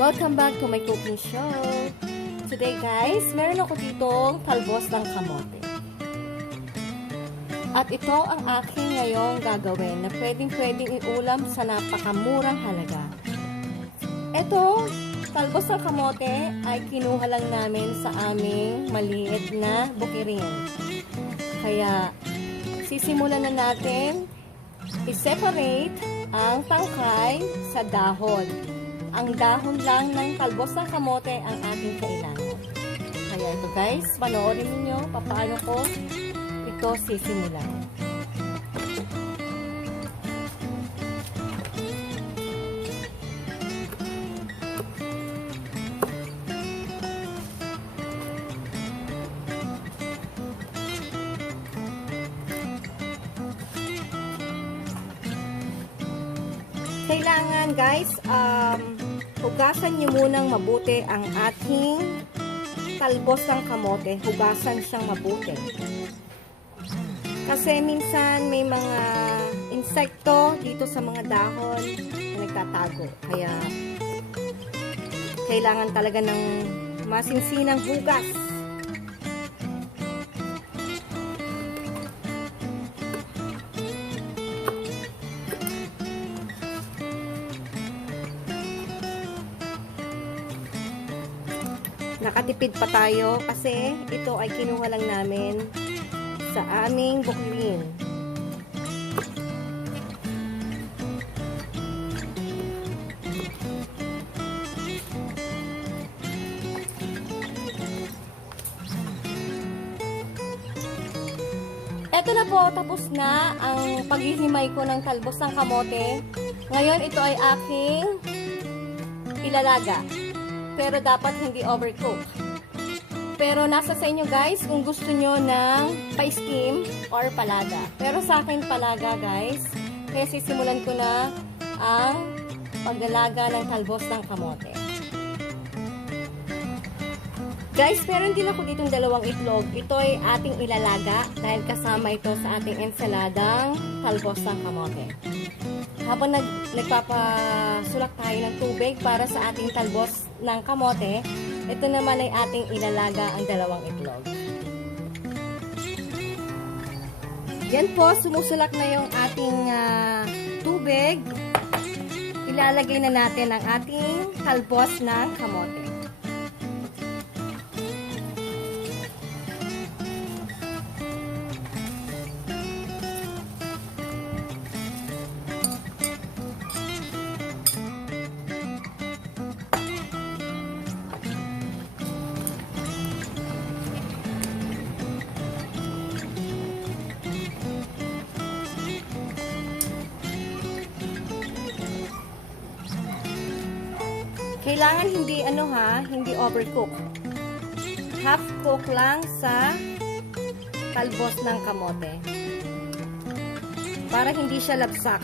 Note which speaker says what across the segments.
Speaker 1: Welcome back to my cooking show. Today guys, meron ako ditong talbos ng kamote. At ito ang aking ngayong gagawin na pwedeng pwedeng iulam sa napakamurang halaga. Ito, talbos ng kamote ay kinuha lang namin sa aming maliit na bukirin. Kaya, sisimulan na natin i-separate ang tangkay sa dahon. Ang dahon lang ng talbos ng kamote ang ating kailangan. Kaya ito guys, panoorin ninyo paano ko ito sisimulan. Kailangan guys, um, hugasan nyo munang mabuti ang ating talbos ng kamote. Hugasan siyang mabuti. Kasi minsan may mga insekto dito sa mga dahon na nagtatago. Kaya kailangan talaga ng masinsinang hugas. Nakatipid pa tayo kasi ito ay kinuha lang namin sa aming buklin. Ito na po, tapos na ang paghihimay ko ng talbos ng kamote. Ngayon, ito ay aking ilalaga. Pero dapat hindi overcook. Pero nasa sa inyo guys kung gusto nyo ng pa-skim or palaga. Pero sa akin palaga guys. Kaya sisimulan ko na ang paglalaga ng talbos ng kamote. Guys, meron din ako ditong dalawang itlog. Ito ay ating ilalaga dahil kasama ito sa ating ensaladang talbos ng kamote. Habang nag, nagpapasulak tayo ng tubig para sa ating talbos ng kamote, ito naman ay ating ilalaga ang dalawang itlog. Yan po, sumusulak na yung ating ah, tubig. Ilalagay na natin ang ating talbos ng kamote. Kailangan hindi ano ha, hindi overcook. Half cook lang sa talbos ng kamote. Para hindi siya lapsak.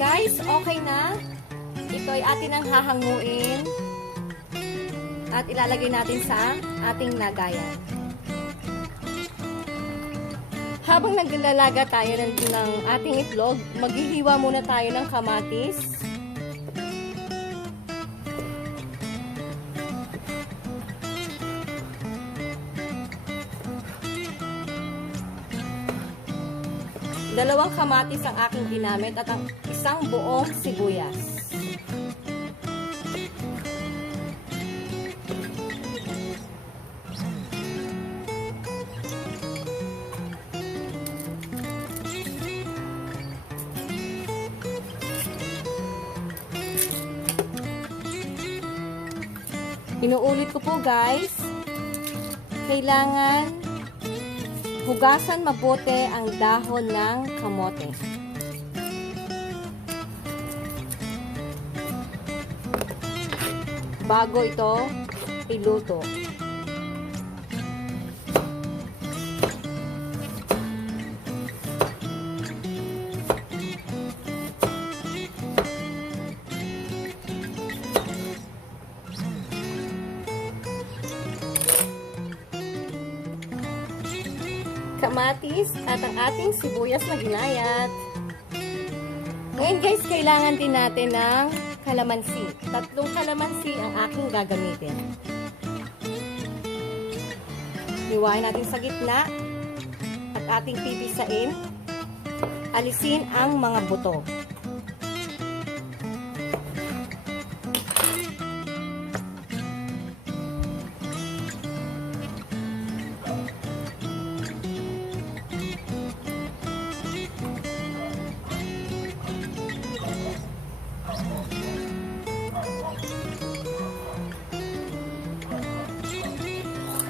Speaker 1: Guys, okay na. Ito ay atin ang hahanguin. At ilalagay natin sa ating lagayan. Habang naglalaga tayo ng, ng ating itlog, maghihiwa muna tayo ng kamatis. Dalawang kamatis ang aking ginamit at ang isang buong sibuyas. Inuulit ko po guys, kailangan Hugasan mabuti ang dahon ng kamote. Bago ito iluto. At ang ating sibuyas na ginayat. Ngayon guys, kailangan din natin ng kalamansi. Tatlong kalamansi ang aking gagamitin. Hiwain natin sa gitna at ating pipisain. Alisin ang mga buto.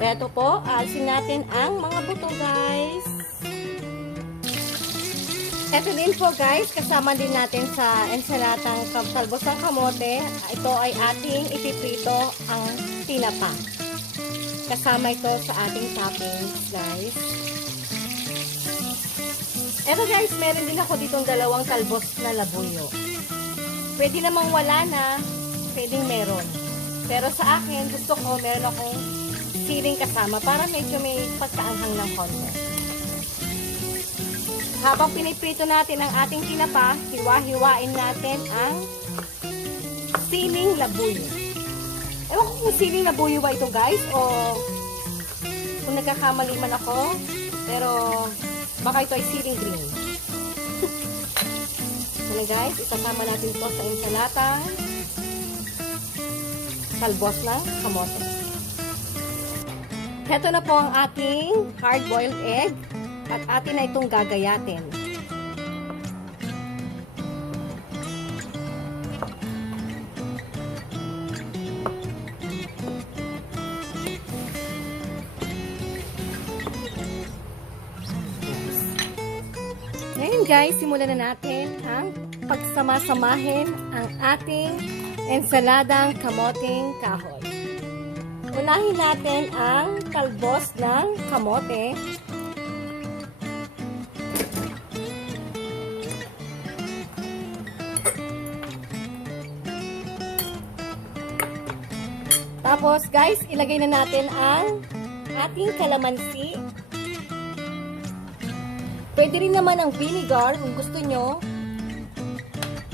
Speaker 1: Ito po, alisin natin ang mga buto guys. Ito din po guys, kasama din natin sa ensalatang talbos ng kamote. Ito ay ating ipiprito ang tinapa. Kasama ito sa ating toppings guys. Ito guys, meron din ako ditong dalawang talbos na labuyo. Pwede namang wala na, pwedeng meron. Pero sa akin, gusto ko meron akong siling kasama para medyo may pagkaanghang ng konti. Habang piniprito natin ang ating tinapa, hiwa-hiwain natin ang siling labuyo. Ewan ko kung siling labuyo ba ito guys o kung nagkakamali man ako, pero baka ito ay siling green. Ano guys, isasama natin ito sa ensalatang talbos ng kamote. Heto na po ang ating hard-boiled egg at atin na itong gagayatin. Ngayon guys, simulan na natin ang pagsamasamahin ang ating ensaladang kamoting kahoy. Unahin natin ang talbos ng kamote. Tapos guys, ilagay na natin ang ating kalamansi. Pwede rin naman ang vinegar kung gusto nyo.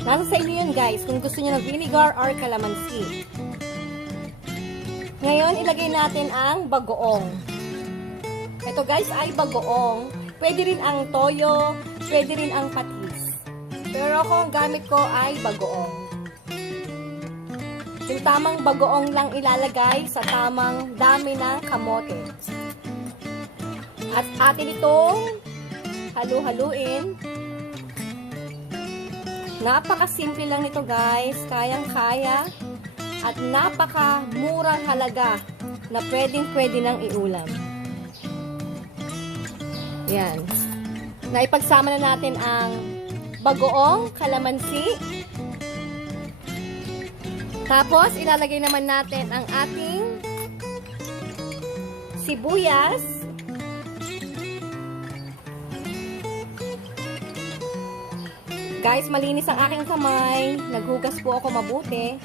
Speaker 1: Nasa sa inyo yun guys, kung gusto nyo ng vinegar or kalamansi. Ngayon, ilagay natin ang bagoong. Ito guys ay bagoong. Pwede rin ang toyo, pwede rin ang patis. Pero ako, ang gamit ko ay bagoong. Yung tamang bagoong lang ilalagay sa tamang dami ng kamote. At atin itong halu-haluin. Napakasimple lang nito guys. Kayang-kaya at napaka-murang halaga na pwedeng-pwede nang iulam. Yan. Naipagsama na natin ang bagoong kalamansi. Tapos, ilalagay naman natin ang ating sibuyas. Guys, malinis ang aking kamay. Naghugas po ako mabuti.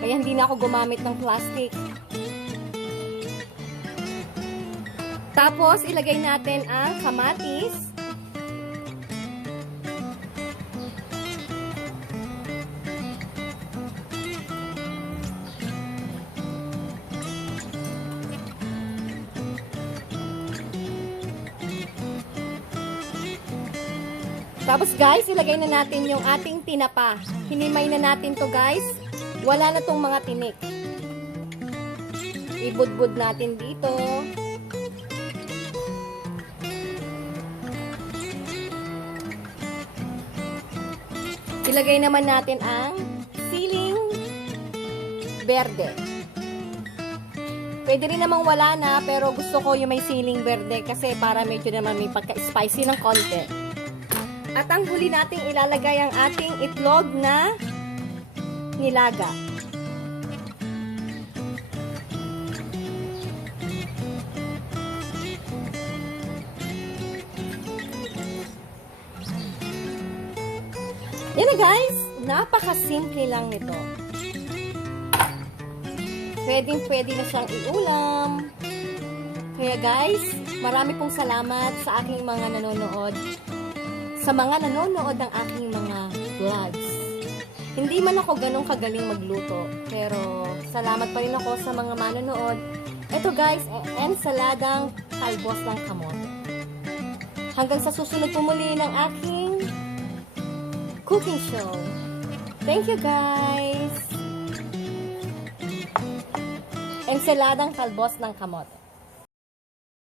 Speaker 1: Kaya hindi na ako gumamit ng plastic. Tapos, ilagay natin ang kamatis. Tapos guys, ilagay na natin yung ating tinapa. Hinimay na natin to guys. Wala na tong mga tinik. Ibudbud natin dito. Ilagay naman natin ang siling berde. Pwede rin namang wala na, pero gusto ko yung may siling berde kasi para medyo naman may pagka-spicy ng konti. At ang huli nating ilalagay ang ating itlog na nilaga. Yan na guys, napakasimple lang nito. Pwedeng pwede na siyang iulam. Kaya guys, marami pong salamat sa aking mga nanonood. Sa mga nanonood ng aking mga vlogs. Hindi man ako ganong kagaling magluto, pero salamat pa rin ako sa mga manonood. Ito guys, e- ensaladang talbos ng kamote. Hanggang sa susunod po muli ng aking cooking show. Thank you guys! Ensaladang talbos ng kamote.